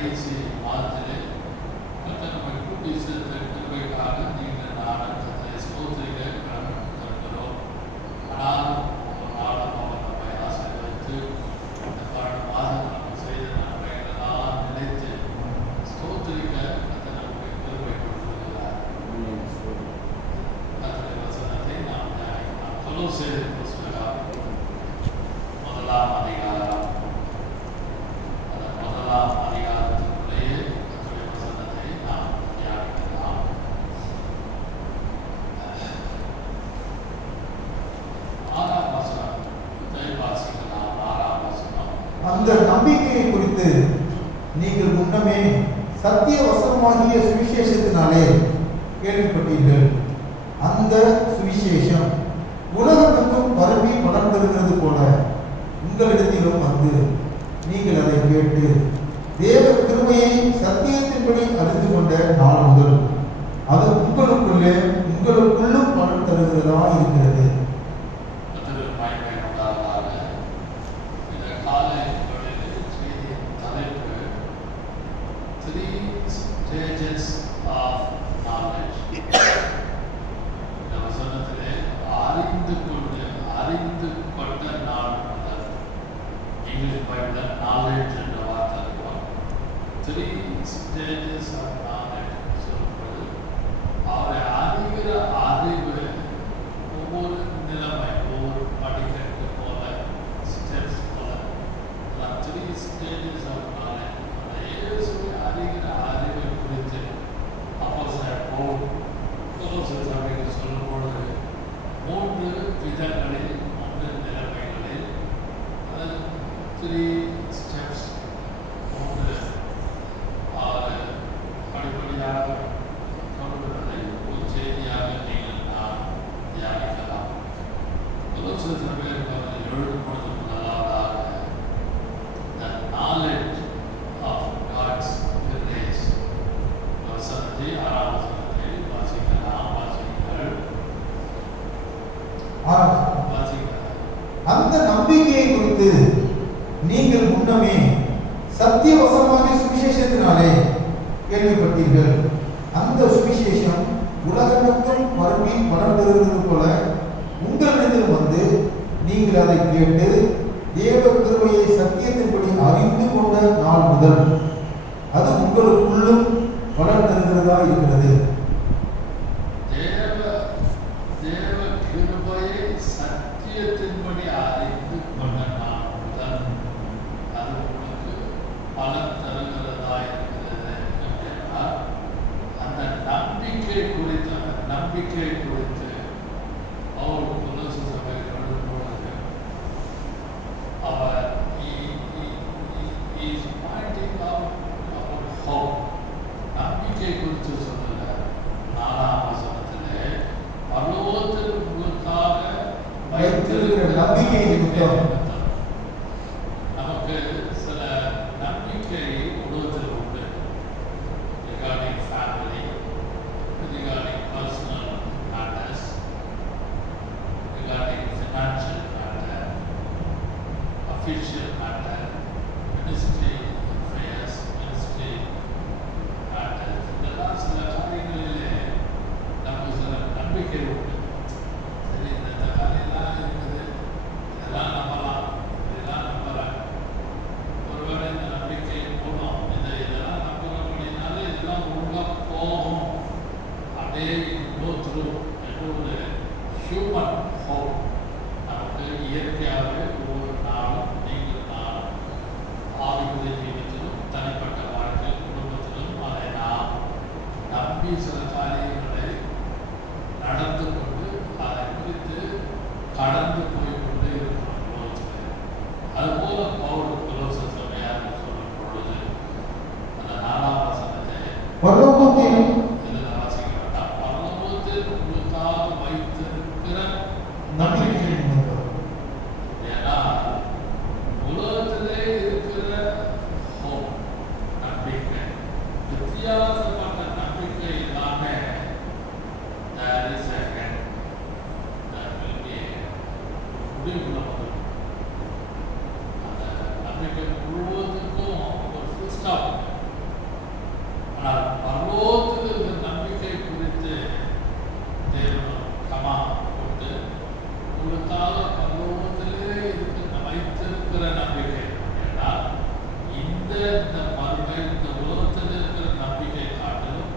கடைசி மாதத்திலே கர்த்தர் நம்மை கூட்டி சேர்த்த கிருபைக்காக நீங்கள் நான் கர்த்தரை ஸ்தோத்திரிக்க கடமைப்பட்டிருக்கிறோம். ஆனாலும் ஒரு நாளும் அவர் நம்மை ஆசீர்வதித்து இந்த 12 மாதம் நம்ம செய்த நன்மைகளெல்லாம் நினைத்து ஸ்தோத்திரிக்க கர்த்தர் நமக்கு கிருபை கொடுத்திருக்கிறார். கர்த்தருடைய வசனத்தை நாம் தியானிக்கலாம். கொலோசியர் புஸ்தகம் 1ஆம் அதிகாரம். அந்த 1ஆம் அதிகாரத்தினுடைய கர்த்தருடைய வசனத்தை நாம் தியானிக்கலாம். 6ஆம் வசனம் வாசிக்கலாம். 6ஆம் வசனம். அந்த நம்பிக்கையை குறித்து நீங்கள் முன்னமே சத்திய வசனமாகிய சுவிசேஷத்தினாலே கேள்விப்பட்டீர்கள். அந்த சுவிசேஷம் உலகத்துக்கும் பரவி வளர்ந்திருக்கிறது போல உங்களிடத்திலும் வந்து நீங்கள் அதை கேட்டு தேவ கிருபையை சத்தியத்தின்படி அறிந்து கொண்ட நாள் முதல் அது உங்களுக்குள்ளும் பலன் தருகிறதா இருக்கிறது. கர்த்தருக்கு மகிமை உண்டாவதாக. இந்த காலை வேளையிலே செய்தியின் தலைப்பு 3 stages of knowledge. இந்த வசனத்திலே அறிந்து கொண்ட நாள் முதல் இங்கிலீஷ் பைபிளில் நாலேஜ் என்ற வார்த்தை இருக்கும். 3 stages of knowledge சொல்லும்போது அவரை அறிகிற அறிவு ஒவ்வொரு நிலைமை ஒவ்வொரு படிக்கட்டு போல ஸ்டெப்ஸ் போல 3 stages of knowledge. அந்த இயேசுவை அறிகிற அறிவை குறித்து அப்போஸ்தலர் பவுல் கொலோசியர் சபைக்கு சொல்லும் பொழுது 3 விதங்களில் 3 நிலைமைகளில் 3 ஸ்டெப்ஸ் 3 படிப்படியாக சொல்லுகிறதை ஒரு செய்தியாக நீங்கள் நாம் தியானிக்கலாம். கொலோசியர் சபைக்கு எழுதும் பொழுது முதலாவதாக the knowledge of God's grace. வசனத்தை 6ஆம் வசனத்தை வாசிக்கலாம். வாசிங்கள். அந்த நம்பிக்கையை குறித்து நீங்கள் முன்னமே சத்திய வசனமாகிய சுவிசேஷத்தினாலே கேள்விப்பட்டீர்கள். அந்த சுவிசேஷம் உலகத்துக்கும் பரவி வளர்ந்திருக்கிறது போல உங்களிடத்தில் வந்து நீங்கள் அதை கேட்டு தேவ கிருபையை சத்தியத்தின்படி அறிந்து கொண்ட நாள் முதல் அது உங்களுக்குள்ளும் வளர்ந்திருக்கிறதா இருக்கிறது. தேவ கிருபையை சத்தியத்தின்படி அறிந்து கொண்ட நாள் முதல் அது உங்களுக்கு பலன் தருகிறதா இருக்கிறது என்றால் அந்த நம்பிக்கை குறித்து அவர் கொலோசியர் சபைக்கு எழுதும் பொழுது அவர் is pointing out about hope. நம்பிக்கை குறித்து சொல்லுகிறார். 4ஆம் வசனத்திலே பரலோகத்தில் உங்களுக்காக வைத்திருக்கிற நம்பிக்கை நிமித்தம் நமக்கு சில நம்பிக்கை உலகத்தில் உண்டு. regarding family, regarding personal matters, regarding financial matter, official matter, ministry affairs, ministry matters. இதெல்லாம் சில காரியங்களிலே நமக்கு சில நம்பிக்கை உண்டு. சரி, இந்த காரியெல்லாம் இருக்குது, இதெல்லாம் நம்பலாம், இதெல்லாம் நம்பலாம். ஒருவேளை இந்த நம்பிக்கை போனோம், இதெல்லாம் நம்புறபடினால இதெல்லாம் ஒழுங்கா போகும், அப்படியே go through என்ற ஒரு ஹியூமன் ஹோப் நமக்கு இயற்கையாகவே ஒவ்வொரு நாளும் நீங்கள் நாளும் ஆவிக்குரிய ஜீவித்திலும் தனிப்பட்ட வாழ்க்கை குடும்பத்திலும் அதை நாம் நம்பி சில காரியங்களை நடந்து கொண்டு அதை குறித்து கடந்து போய்கொண்டு இருக்கிறோம் உலகத்தில். அதுபோல பவுல் கொலோசியர் சபையார் சொல்லும் பொழுது அந்த 4ஆம் வசனத்தை பரலோகத்தில் இதில் வாசிக்க வேண்டாம். பரலோகத்தில் உங்களுக்காக வைத்திருக்கிற நம்பிக்கை நிமித்தம். ஏன்னா உலகத்திலே இருக்கிற hope, நம்பிக்கை, வித்தியாசப்பட்ட நம்பிக்கை எல்லாமே there is a end, there will be a முடிவுல வரும். அந்த நம்பிக்கை முழுவதுக்கும் ஒரு full stop ஆனால் பரலோகத்தில் இருக்கிற நம்பிக்கை குறித்து தேவன் கமா கொண்டு உங்களுக்காக பரலோகத்திலே வைத்திருக்கிற நம்பிக்கை. ஏன்னால் இந்த மறுமை, இந்த உலகத்தில் இருக்கிற நம்பிக்கை காட்டிலும்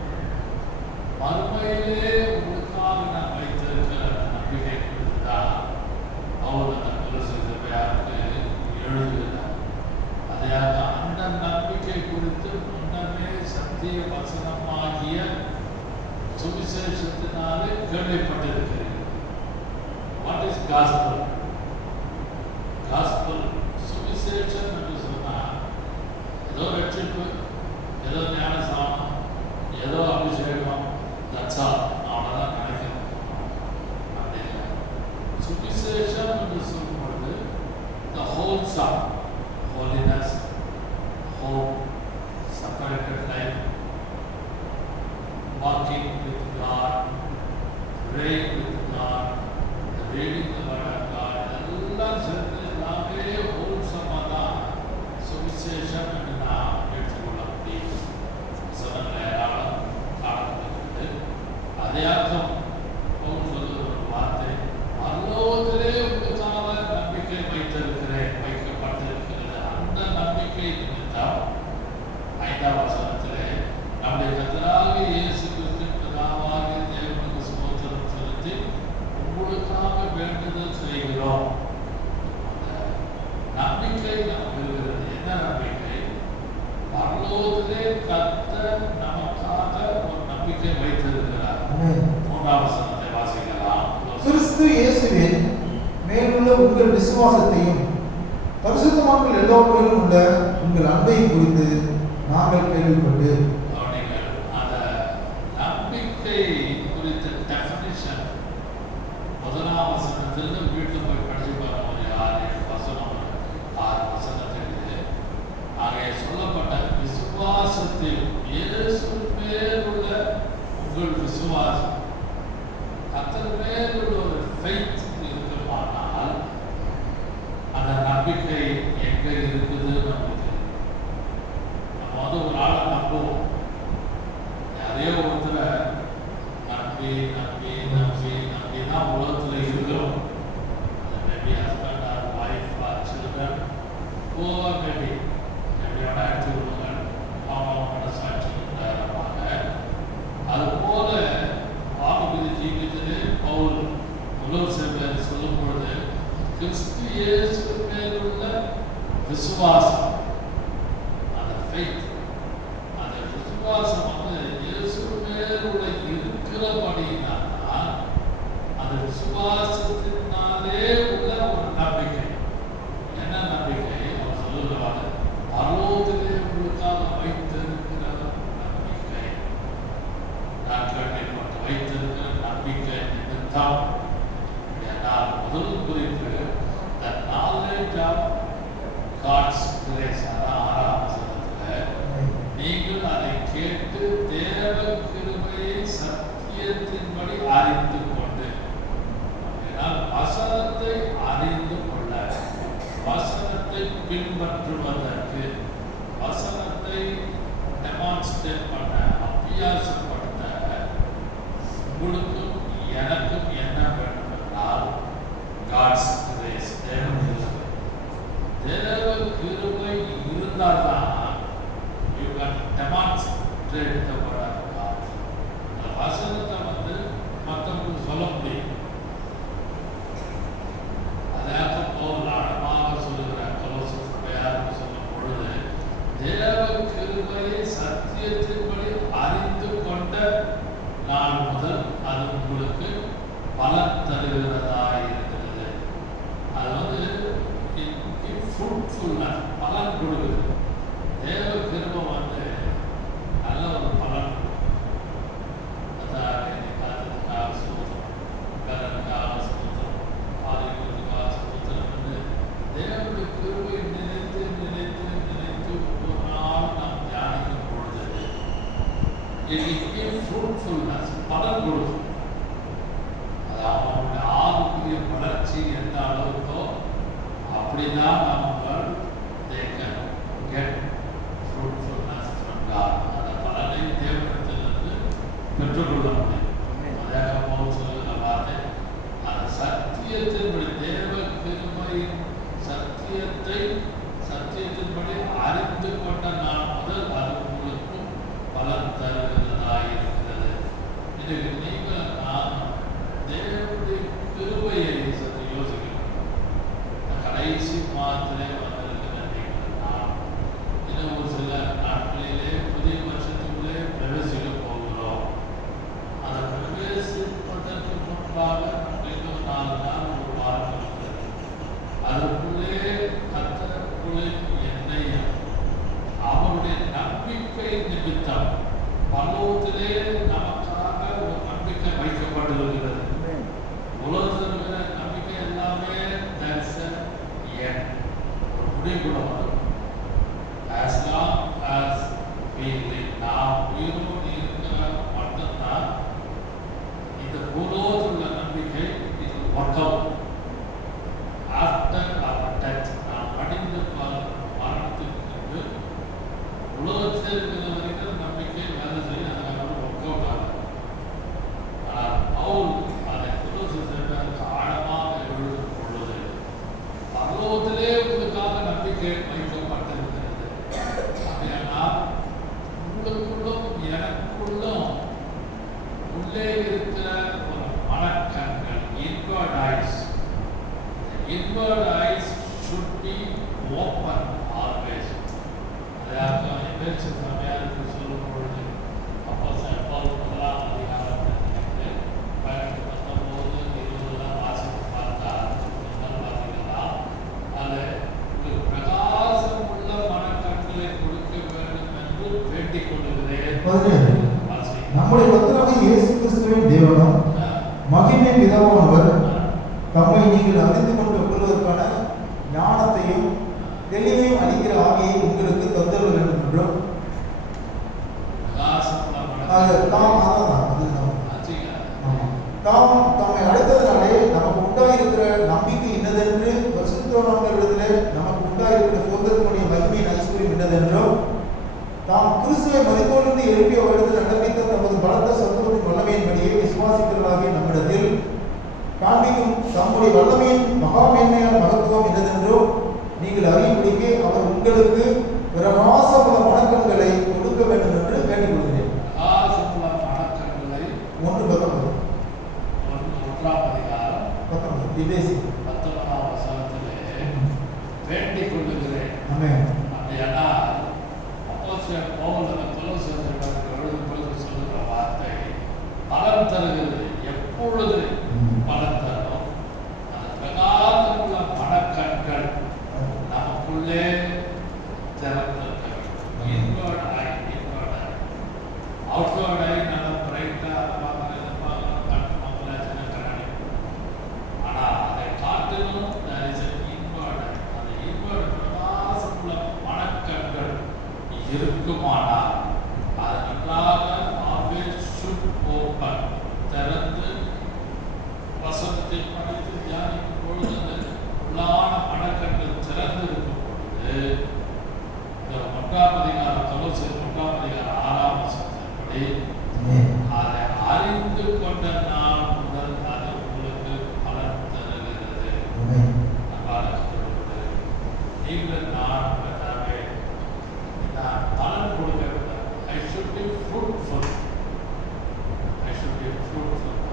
மறுமையிலே உங்களுக்காக நான் வைத்திருக்கிற நம்பிக்கை குறித்து தான் அவர் அந்த பரிசுத்தவையாருக்கு எழுதுகிறார். அதையாக அந்த நம்பிக்கை குறித்து முன்னமே சத்திய வசனமாகிய சுவிசேஷத்தினாலே கேள்விப்பட்டிருக்கிறேன். What is gospel? காஸ்பல் சுவிசேஷம் என்று சொன்னால் ஏதோ ரட்சிப்பு, ஏதோ ஞானஸ்நானம், ஏதோ அபிஷேகம், தட்சா அவ்வளோதான் நினைக்கிறோம். அப்படி இல்லை. சுவிசேஷம் என்று சொல்லும்பொழுது the whole sum, holiness, hope, separated life, walking with God, praying with God, reading the word of God, எல்லாம் சேர்ந்து எல்லாமே ஹோல்சமாக தான் சுவிசேஷம் என்று நாம் எடுத்துக்கொள்ள முடியும். வசனங்களை ஏராளம் காணப்படுகிறது. அதே அர்த்தம் பவுல் சொல்லுகிற ஒரு வார்த்தை, பரலோகத்திலே உங்களுக்காக நம்பிக்கை வைக்கப்பட்டிருக்கிறது. அந்த நம்பிக்கை நிமித்தம் 5ஆம் வசனத்திலே நம்முடைய கர்த்தராகிய இயேசு கிறிஸ்துவின் பிதாவாகிய தேவனுக்கு ஸ்தோத்திரம் செலுத்தி உங்களுக்காக வேண்டுதல் செய்கிறோம். நம்பிக்கை நமக்கு இருக்கிறது. என்ன நம்பிக்கை? பரலோகத்திலே கர்த்தர் நமக்காக ஒரு நம்பிக்கை வைத்திருக்கிறார். 3ஆம் வசனத்தை வாசிக்கலாம். கிறிஸ்து இயேசுவில் மேலுள்ள உங்கள் விசுவாசத்தையும் பரிசுத்தவான்கள் எல்லோரிலும் உள்ள உங்கள் அன்பையும் குறித்து நாங்கள் கேள்விப்பட்டு. அந்த நம்பிக்கை குறித்த டெஃபினிஷன் 1ஆம் வசனத்தில் வீட்டில் போய் படிச்சு பாருங்க. ஒரு 6 வசனத்துக்கு அங்கே சொல்லப்பட்ட விசுவாசத்தில் இயேசு மேல் உள்ள உங்கள் விசுவாசம், கர்த்தர் மேல் உள்ள ஒரு ஃபெய்த் இருக்குமானால் அந்த நம்பிக்கை எங்க இருக்குது நமக்கு. நம்ம வந்து ஒரு ஆளை நம்புவோம், யாரையோ ஒருத்தரை நம்பி நம்பி நம்பி நம்பி தான் உலகத்தில் இருக்கிறோம். Maybe husband or wife or children, over maybe எப்படியோட எடுத்துக்கொள்ளுங்க, அவங்க மனசாட்சிக்கு தயாரமாக. அதுபோல ஆவிக்குரிய ஜீவிதத்திலே பவுல் உலோசேபர் சொல்லும் பொழுது கிறிஸ்து இயேசு மேல் உள்ள விசுவாசம், அந்த ஃபெய்த், அந்த விசுவாசம் வந்து இயேசு மேல் உள்ள இருக்கிறபடியினால் அந்த விசுவாசத்தினாலே உள்ள ஒரு நம்பிக்கை. என்ன நம்பிக்கை? அவர் சொல்லுகிறார், பரலோகத்திலே உங்களுக்காக வைத்திருக்கிற நம்பிக்கை. நான் கேள்விப்பட்டு வைத்திருக்கிற நம்பிக்கை நிமித்தம். ஏன்னால் முதல் குறிப்பு the knowledge of God's grace. அதான் 6ஆம் வசனத்தில் நீங்கள் அதை கேட்டு தேவ கிருபையை சத்தியத்தின்படி அறிந்து கொண்டு. வசனத்தை அறிந்து கொள்ள, வசனத்தை பின்பற்றுவதற்கு, வசனத்தை டெமான்ஸ்ட்ரேட் பண்ண, அபியாசப்படுத்த உங்களுக்கும் எனக்கும் என்ன வேண்டும் என்றால் God's grace, தேவ கிருபை இருந்தால் தான் you can demonstrate the word of God. அந்த வசனத்தை வந்து மற்றவங்களுக்கு சொல்ல முடியும். அதாக பவுல் ஆழமாக சொல்லுகிறார். கொலோசர் சபையாருக்கு சொல்லும் பொழுது தேவ கிருபையை சத்தியத்தின்படி அறிந்து கொண்ட நாள் முதல் அது உங்களுக்கு பலன் தருகிறதா இருக்கிறது. அது வந்து ஃப்ரூட்ஃபுல்னஸ், பலன் கொடுக்குது. தேவ கிருபை வந்து நல்ல ஒரு பலன் கொடுக்கும். தேவனுடைய கிருபை நினைத்து நினைத்து நினைத்து ஒரு நாள் நாம் தியானிக்கும் பொழுது ஃப்ரூட்ஃபுல்னஸ், பலன் கொடுக்கும். அது அவனுடைய ஆவிக்குரிய வளர்ச்சி எந்த அளவுக்கோ அப்படிதான் நம்ம they can get fruitfulness from God. அந்த பலனை பெற்றுக்கொள்ள முடியும். அதாக பவுல் சொல்லுகிற வார்த்தை, அந்த சத்தியத்தின்படி தேவ கிருபையின் சத்தியத்தின்படி அறிந்து கொண்ட நான் முதல் அது உங்களுக்கும் பலன் தருகிறதாக இருக்கிறது. இதுக்கு நீங்கள் நான் தேவனுடைய கிருபையை சற்று யோசிக்கணும். கடைசி மாதத்திலே வந்திருக்கிற நீங்கள் நான் இன்னும் ஒரு சில நாட்களிலே புதிய வருஷத்துக்குள்ளே பிரவேசிக்க போகிறோம். அதை பிரவேசிப்பதற்கு முன்பாக இன்னும் 4 நாள் ஒரு வாரம் இருக்கிறது. அதற்குள்ளே கர்த்தருக்குள்ளே என்னையும் அவருடைய நம்பிக்கை நிமித்தம் பரலோகத்திலே நமக்காக ஒரு நம்பிக்கை வைக்கப்பட்டிருக்கிறது. உலகத்தில் இருக்கிற நம்பிக்கை எல்லாமே ஒரு முடிவுல வரும். As long as we live, நாம் உயிரோடு இருக்கிற மட்டும்தான் இந்த பூலோகத்தில் உள்ள நம்பிக்கை இது work out. After our death, நாம் அடைந்து மரணத்துக்கு உலகத்தில் இருக்கிற வரைக்கும் நம்பிக்கை வேலை செய்ய அதனால ஒர்க் அவுட் ஆகும். ஆனால் பவுல் அதை புரோசிதருக்கு ஆழமாக எழுதும் பொழுது பரலோகத்திலே உங்களுக்காக நம்பிக்கை வைக்கப்பட்டிருக்கிறது. அப்படியானால் உங்களுக்குள்ளும் எனக்குள்ளும் உள்ளே இருக்கிற ஒரு மனக்கண்கள், inward eyes should be open always. அதாவது எபேசு சபையாருக்கு சொல்லும் பொழுது அப்போஸ்தலர் பவுல் 1ஆம் அதிகாரத்திலிருந்து 19, 20 வாசித்து பார்த்தால் பார்த்தீங்கன்னா அது பிரகாசம் உள்ள மனக்கண்களை கொடுக்க வேண்டும் என்று வேண்டிக் கொள்ளுகிறேன். நம்முடைய கர்த்தராகிய இயேசு கிறிஸ்துவின் தேவனும் மகிமை பிதாவானவர் தம்மை நீங்கள் அறிந்து கொள்வதற்கான ஞானத்தையும் தெளிவையும் அளிக்கிற ஆவியை உங்களுக்கு தந்தருள வேண்டும் என்றும் தம்மை அழைத்ததினாலே நமக்கு உண்டாயிருக்கிற நம்பிக்கை இன்னதென்று பரிசுத்தவான்களிடத்திலே நமக்கு உண்டாயிருக்கிற சுதந்திரத்தினுடைய மகிமையின் ஐஸ்வர்யம் இன்னதென்றும் தாம் கிறிஸ்துவை மரித்தோரிலிருந்து எழுப்பிய வருடத்தில் நடப்பித்த தமது பலத்த சத்துவத்தின் வல்லமையின்படியே விசுவாசிக்கிறவர்களாகிய நம்மிடத்தில் காண்பிக்கும் தம்முடைய வல்லமையின் மகா மேன்மையான மகத்துவம் என்னதென்றும் நீங்கள் அறியும்படிக்கு அவர் உங்களுக்கு பிரகாசமுள்ள மனக்கண்களை கொடுக்க வேண்டும் என்று வேண்டிக் கொள்கிறேன். வேண்டிக் கொள்ளுகிறேன். அப்படியானா அப்போஸ்தலர் பவுல் கொலோசியருக்கு எழுதும் பொழுது சொல்லுகிற வார்த்தை பலன் தருகிறது. எப்பொழுது பலன் தரும்? அந்த பிரகாசமுள்ள மனக்கண்கள் நமக்குள்ளே திறந்திருக்க வேண்டும். இன்வர்ட் ஐ அவுட்வர்ட் ஐ நல்ல பிரைட்டா கண்ணாடி. ஆனால் அதை காட்டிலும் பிரகாசமுள்ள மனக்கண்கள் இருக்குமானால் அது நன்றாக திறந்து வசனத்தை படித்து தியானிக்கும் பொழுது அந்த உள்ளான மனக்கண்கள் திறந்து இருக்கும் பொழுது இந்த 1ஆம் அதிகாரம் கொலோசியர் 1ஆம் அதிகாரம் 6ஆம் வசனத்தின்படி அதை அறிந்து கொண்ட நாள் முதல் அது உங்களுக்கு பலன் தருகிறது. நீங்கள் நான் பலன் கொடுக்க I should be fruitful.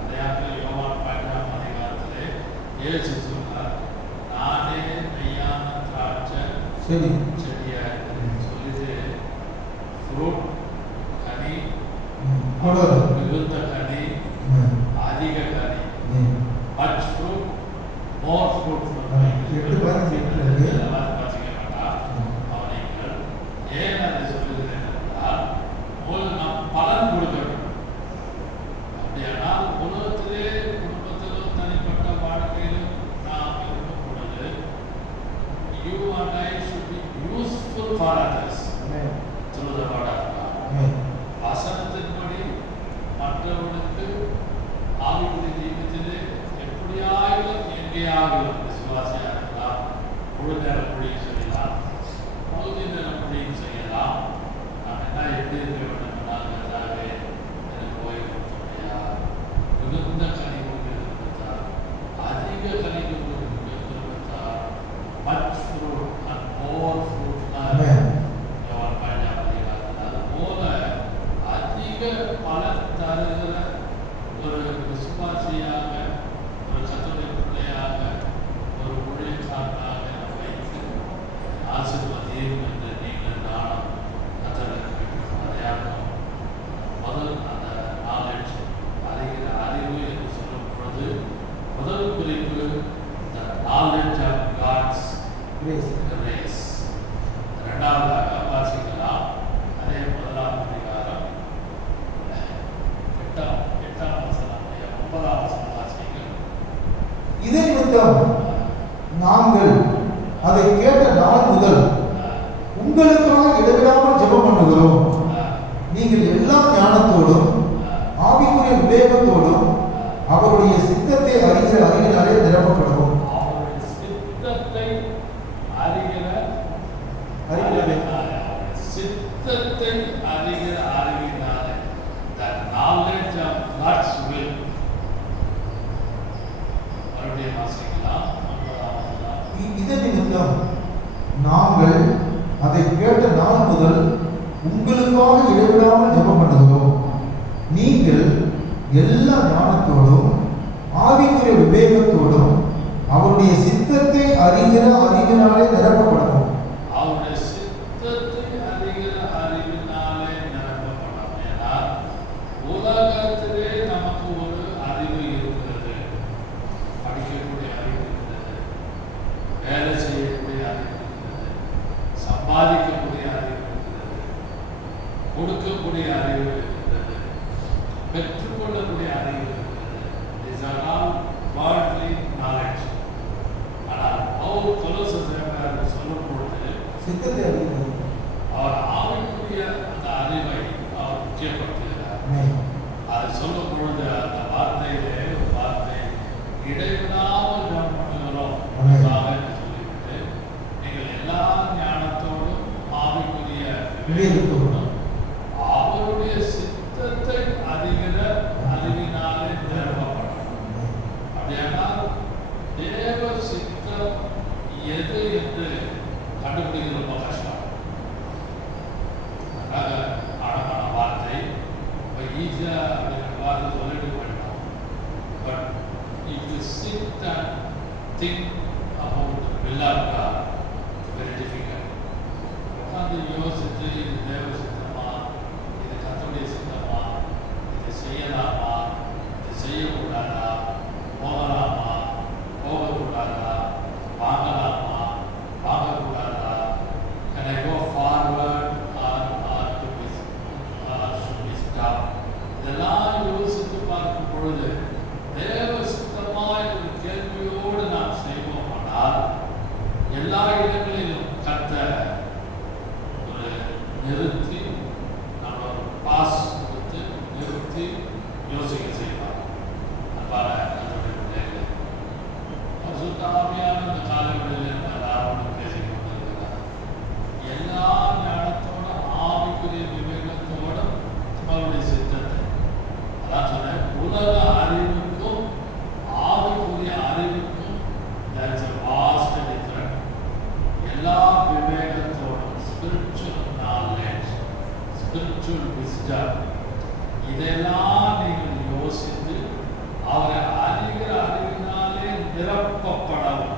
அதையாக யோவான் 12ஆம் அதிகாரத்திலே இயேசு சொன்னார், நானே மெய்யான திராட்சை செடியா இருக்கிறேன் சொல்லிட்டு ஃப்ரூட் கனி, மிகுந்த கனி, அதிக கனி, much fruit, more fruit. ஏன் அதை சொல்லுகிறேன் என்றால் நாம் பலன் கொடுக்க வேண்டும். அப்படியானால் உலகத்திலே குடும்பத்திலும் தனிப்பட்ட வாழ்க்கையிலும் நாம் இருக்கும் பொழுது you and I should be useful for others through the word of God. வசனத்தின்படி மற்றவர்களுக்கு ஆவிக்குரிய ஜீவிதத்திலே எப்படியாகிலும் எங்கேயாகிலும் விசுவாசியாக இருக்கலாம், முழு நேர மொழியும் செய்யலாம், பகுதி நேர மொழியும் செய்யலாம். நான் என்ன எப்படி இருக்க வேண்டும் என்றால் எனக்கு ஓய்வு உங்களுக்காக இடைவிடாமல் ஜெபம் பண்ணுகிறோம். நீங்கள் எல்லா ஞானத்தோடும் ஆவிக்குரிய விவேகத்தோடும் அவருடைய சித்தத்தை அறிகிற அறிவினாலே நிரப்பப்படவும். அவருடைய சித்தத்தை அறிகிற சித்தத்தை அறிகிற அறிவினாலே, the knowledge of God's will. மறுபடியும் வாசிக்கலாம். இதன் நிமித்தம் நாங்கள் அதை கேட்ட நாள் முதல் உங்களுக்காக இடைவிடாமல் ஜெபம் பண்ணுகிறோம். நீங்கள் எல்லா ஞானத்தோடும் ஆவிக்குரிய விவேகத்தோடும் அவருடைய சித்தத்தை அறிகிற அறிவினாலே நிரப்பப்படணும். அவருடைய சித்தத்தை அறிகிற அறிவினாலே நிரப்பப்படும். ஏன்னா உலகத்திலே நமக்கு ஒரு அறிவு இருக்கிறது, படிக்கக்கூடிய அறிவு இருக்கிறது, வேலை செய்யக்கூடிய அறிவு இருக்கிறது, சம்பாதிக்கக்கூடிய அறிவு இருக்கிறது, கொடுக்கக்கூடிய அறிவு இருக்கிறது, பெற்றுக்கொள்ளக்கூடிய அறிவு இருக்கிறது. These are all worldly knowledge. ஆனால் பவுல் கொலோசையருக்கு சொல்லும் பொழுது சித்தத்தை அறிகிறது. அவர் ஆவிக்குரிய அந்த அறிவை அவர் முக்கியப்படுத்துகிறார். அதை சொல்லும் பொழுது அந்த வார்த்தையிலே ஒரு வார்த்தை, இடைவிடாமல் ஜெபம் பண்ணுகிறோம் என்று சொல்லிவிட்டு, நீங்கள் எல்லா ஞானத்தோடும் ஆவிக்குரிய விவேகத்தோடும் அவருடைய சித்தத்தை அறிகிற அறிவினாலே நிரப்பப்படும். அப்படியானால் தேவ சித்தம் எது என்று கண்டுபிடிக்கிறது ரொம்ப கஷ்டம். ஆழமான வார்த்தை, இப்போ ஈஸியா அப்படிங்கிற வார்த்தை சொல்லிட்டு போயிட்டோம். But if you sit and think about the will of God, it's very difficult. உட்கார்ந்து யோசித்து இது தேவ சித்தமா, இது கர்த்தருடைய சித்தமா, இது செய்யலாமா, இது செய்யக்கூடாதா, போகலாமா, போகக்கூடாதா, வாங்கலாமா, வாங்கக்கூடாதா, can I go forward or should we stop? இதெல்லாம் யோசித்து பார்க்கும் பொழுது தேவ சித்தமாய் ஒரு கேள்வியோடு நாம் செய்வோமானால் எல்லா இடங்களிலும் கர்த்தர் ஒரு நிறுத்தி நம்ம ஒரு பாஸ் கொடுத்து நிறுத்தி யோசிக்க செய்வார். அன்பான கர்த்தருடைய பிள்ளைகளே, பரிசுத்த ஆவியானவர் இந்த காலங்களில் எல்லாரோடும் பேசிக் கொண்டிருக்கிறார். எல்லா ஞானத்தோடும் ஆவிக்குரிய விவேகத்தோடும் அவருடைய சித்தத்தை, அதான் சொன்னேன், உலக அறிவுக்கும் ஆவிக்குரிய அறிவுக்கும் there is a vast difference. எல்லா விவேகத்தோடும் spiritual knowledge, spiritual wisdom, இதெல்லாம் நீங்கள் யோசித்து அவரை அறிகிற அறிவினாலே நிரப்பப்படவும்.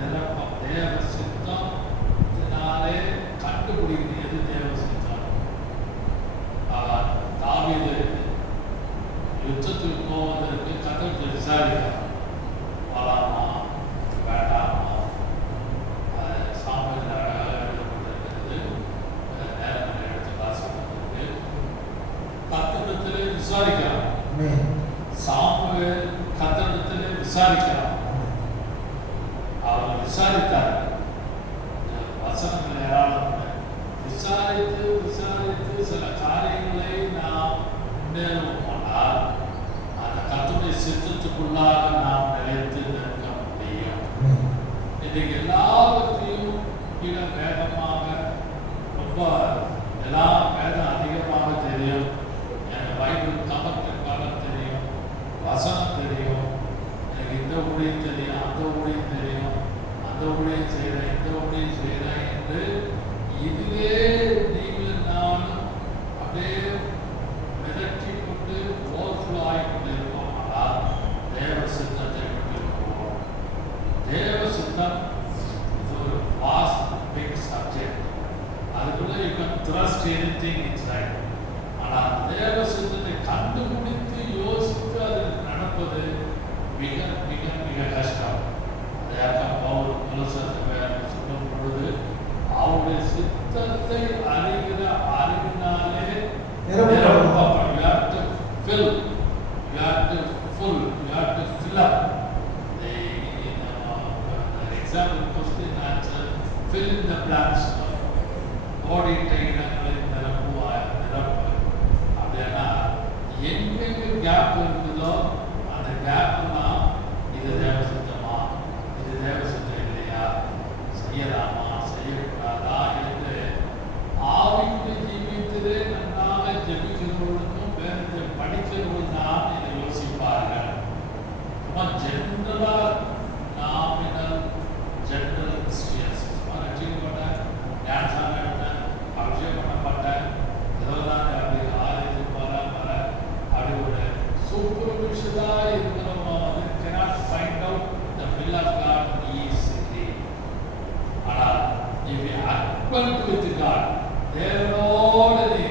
நிரப்ப தேவ சித்தம் இதனாலே கண்டுபிடிக்கிறது தேவ சித்தம். தாவீது யுத்தத்தில் போவதற்கு கர்த்தரை விசாரித்தார். வரலாமா வேண்டாமா? சாமுவேல் அழகாக எழுதப்பட்டிருக்கிறது. நேரம் எடுத்து வாசிப்பதற்கு கர்த்தரிடத்திலே விசாரிக்கிறார். சாமுவேல் கர்த்தரிடத்திலே விசாரிக்கிறார். அவர் விசாரித்தார். வசனங்கள் ஏராளம் விசாரித்து விசாரித்து சில காரியங்களை நாம் முன்னேறுவோமானால் அந்த கர்த்தருடைய சித்தத்துக்குள்ளாக நாம் நிலைத்து நிற்க முடியும். இன்னைக்கு எல்லாவற்றையும் மிக வேகமாக ரொம்ப எல்லாம் வேதம் அதிகமாக தெரியும். எனக்கு பைபிள் கவர் தெரியும், வசனம் தெரியும், எனக்கு இந்த ஊழியம் தெரியும், அந்த ஊழியம் தெரியும், அந்த ஊழியம் செய்கிறேன், இந்த ஊழியம் செய்கிறேன் என்று இதுவே நீங்கள் நானும் அப்படியே மிதற்றி கொண்டு ஓவர்ஃப்ளோ ஆகிக்கொண்டு இருப்போம். ஆனால் தேவ சித்தத்தை விட்டு போவோம். தேவ சித்தம் இது ஒரு வாஸ்ட் பிக் சப்ஜெக்ட். அதுக்குள்ள you can thrust anything inside. ஆனால் தேவ சித்தத்தை கண்டுபிடித்து யோசித்து அதில் நடப்பது மிக மிக மிக கஷ்டம். அதையாக பவுல் கொலோசையருக்கு சொல்லும் பொழுது அவருடைய சித்தத்தை அறிகிற அறிவினாலே நிரப்பப்படும். You have to fill, you have to full, you have to fill up. The example question answer, fill in the blanks. தேவனோடு நீ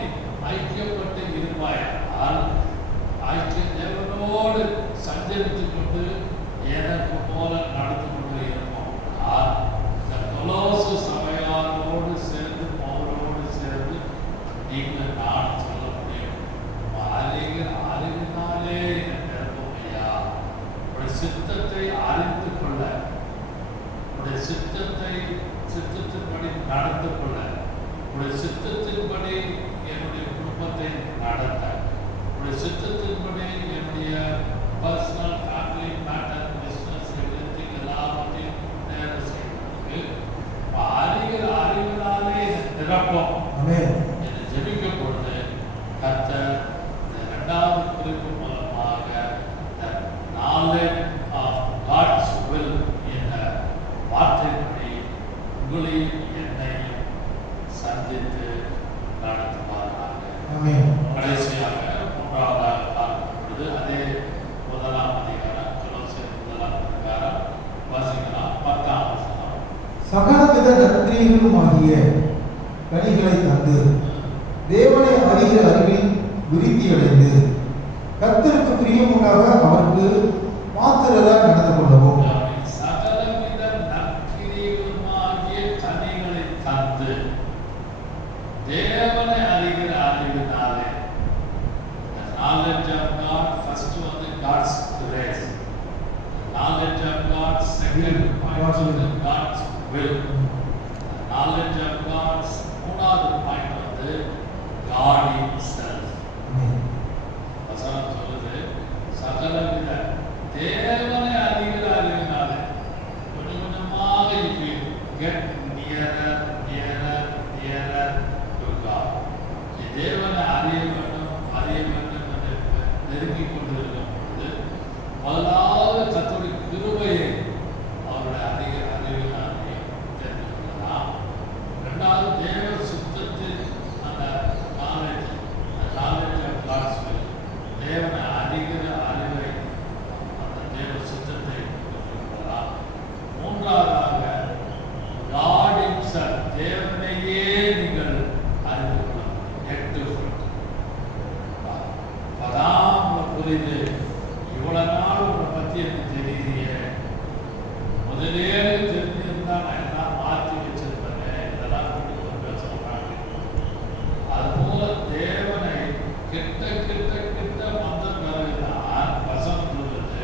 ஐக்கியப்பட்டு இருப்பாயால் தேவனோடு சஞ்சரித்துக் கொண்டு எனக்கு போல நடந்து கொண்டு இருப்போம். இந்த கொலோசு சபையாரோடு சேர்ந்து பவுலோடு சேர்ந்து நீங்கள் நான் சொல்ல முடியும். அறிவினாலே நிரப்புமையா, உடைய சித்தத்தை அறிந்து கொள்ள, உடைய சித்தத்தின்படி நடந்து கொள்ள, உடைய சித்தத்தின்படி என்னுடைய குடும்பத்தை நடத்த, உடைய சித்தத்தின்படி என்னுடைய personal family matter business everything எல்லாவற்றையும் நேரம் செய்வதற்கு அறிவினாலே நிரப்பம் என்று ஜெபிக்கும் பொழுது கர்த்தர் இந்த இரண்டாவது குறிப்பு மூலமாக knowledge of God's will என்ற வார்த்தைப்படி உங்களையும் என்னையும் சந்தித்து நடத்துவார்கள். கடைசியாக மூன்றாவதாக பார்க்கும் பொழுது அதே 1ஆம் அதிகாரம் கொலோசியர் 1ஆம் அதிகாரம் வாசிக்கலாம் 10ஆம் வசனம். சகலவித நற்கிரியைகளுமாகிய கனிகளை தந்து தேவனை அறிகிற அறிவில் விருத்தி அடைந்து கர்த்தருக்கு பிரியமுண்டாக அவருக்கு பாத்திரராய் நடந்து கொள்ளவும். சகலவித நற்கிரியைகளுமாகிய கனிகளை தந்து தேவனை அறிகிற அறிவினாலே, the knowledge of God, first வந்து God's grace, the knowledge of God, second point வந்து God's will, the knowledge of God, மூணாவது பாயிண்ட் வந்து God himself. வசனம் சொல்லுது சகலவித தேவனை அறிகிற அறிவினாலே, கொஞ்சம் கொஞ்சமாக if you get nearer to God, தேவனை அறிய வேண்டும் என்று நெருங்கிக் கொண்டிருக்கும் பொழுது முதலாவது கர்த்தருடைய கிருபையை அவருடைய அறிவினாலே தெரிந்து கொள்ளலாம். இரண்டாவது தேவ சுத்தத்தில் அந்த knowledge of God's will, தேவனை அறிகிற அறிவை அந்த தேவ சுத்தத்தை பெற்றுக்கொள்ளலாம். மூன்றாவதாக God himself, தேவனையே நீங்கள் அறிந்து கொள்ளலாம். 8 புரியுது. இவ்வளவு நாள் உங்களை பத்தி எனக்கு தெரியலையே, முதலே தெரிஞ்சிருந்தா நான் எல்லாம் மாற்றி வச்சிருப்பேன், இதெல்லாம் பேச சொல்றாங்க. அதுபோல தேவனை கிட்ட வந்த பிறகுதான் வசனம் சொல்றது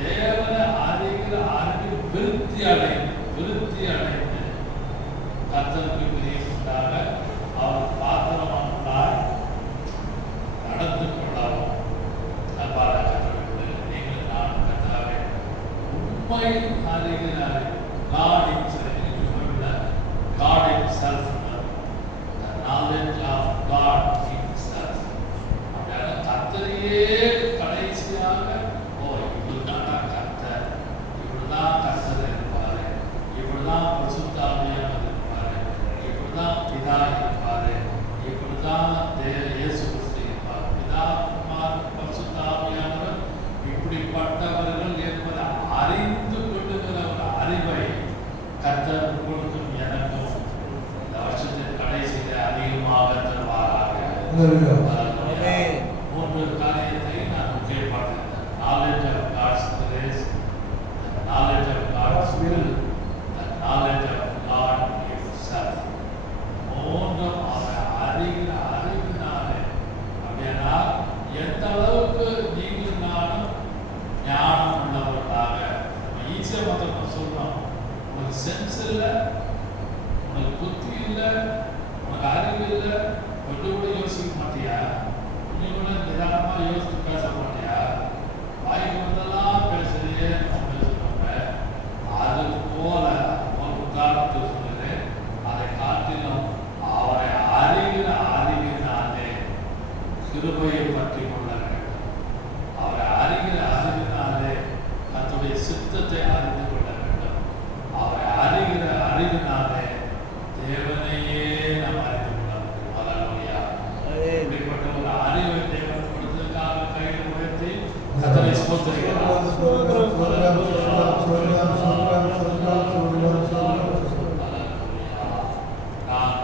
தேவனை அறிகிற அறிவு விருத்தி அடைந்து கர்த்தருக்கு பிரியமுண்டாக அவர் பாத்திரமானவராய் நடந்து கொள்ளவும். அன்பான கர்த்தர்களே, நீங்கள் நான் கர்த்தாவே உண்மை அறிகிற God himself, the knowledge of God himself. அப்படியான கர்த்தரையே கடைசியாக இவர்தான் கர்த்தர், இவர்தான் கர்த்தர் இருப்பாரு, இவர்தான் பரிசுத்தாவியானவர் இருப்பாரு, இவர்தான் பிதா இருப்பாரு, இவர்தான் இயேசு கிறிஸ்து இருப்பார், பிதா குமார் பரிசுத்தாவியானவர் இப்படிப்பட்டவர்கள் என்பதை அறிந்து கொள்ளுகிற ஒரு அறிவை கர்த்தர் உங்களுக்கும் எனக்கும் இந்த வருஷத்தின் கடைசியில அதிகமாக தருவாராக. மூன்று காரியத்தை நான் முக்கியப்படுத்தினேன். knowledge of God's grace, the knowledge of God's will, the knowledge of God himself. மூன்றும் அவரை அறிகிற அறிவினாலே. அப்படின்னா எந்த அளவுக்கு நீங்கள் நானும் ஞானம் உள்ளவர்களாக, ஈஸியாக மொத்தம் சொல்றோம், உனக்கு சென்ஸ் இல்லை, உனக்கு புத்தி இல்லை, உனக்கு அறிவு இல்லை, கொஞ்சம் கூட யோசிக்க மாட்டியா, கொஞ்சம் கூட நிதானமா யோசித்து பேச மாட்டியா, வாய்க்கு வந்தெல்லாம் பேசுறியே பேசுறவங்க. அது போல ஒரு உதாரணத்தை சொல்லுறேன், அதை காட்டிலும் அவரை அறிகிற அறிவினாலே கிருபையை பற்றி கொள்ள வேண்டும். அவரை அறிகிற அறிவினாலே தன்னுடைய சித்தத்தை அறிந்து கொள்ள வேண்டும். அவரை அறிகிற அறிவினாலே தேவனையே நாம் அறிந்து கொள்ள முடியும். அல்லேலூயா. இப்படிப்பட்ட ஒரு அறிவை தேவன் கொடுத்ததுக்காக கையில் உயர்த்தி கர்த்தரை ஸ்தோத்திரிக்கிறோம். நான்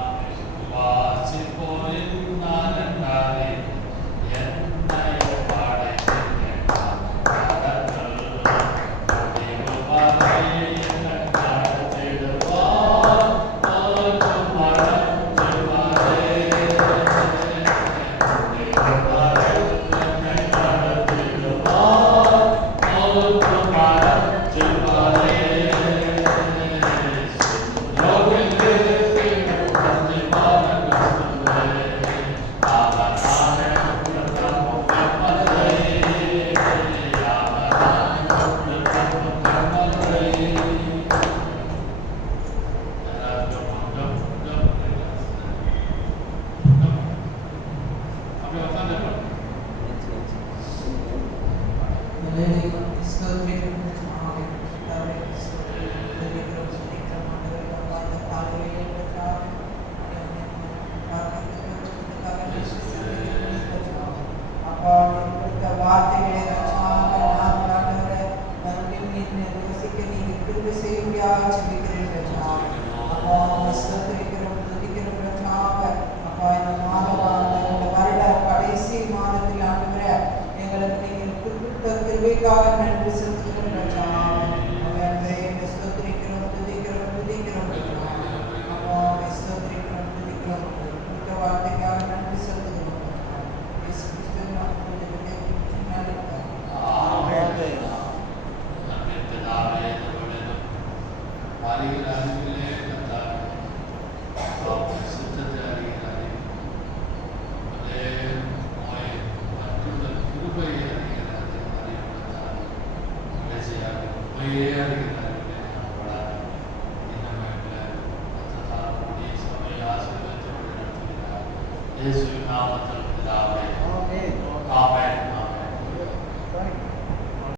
இந்த வார்த்தைக்காக நன்றி செலுத்துகிறோம். இயேசு கிறிஸ்துவின் நாமத்தில் ஜெபிக்கிறேன். நல்ல பிதாவே. இயேசுவின் நாமத்தில் பிதாவே.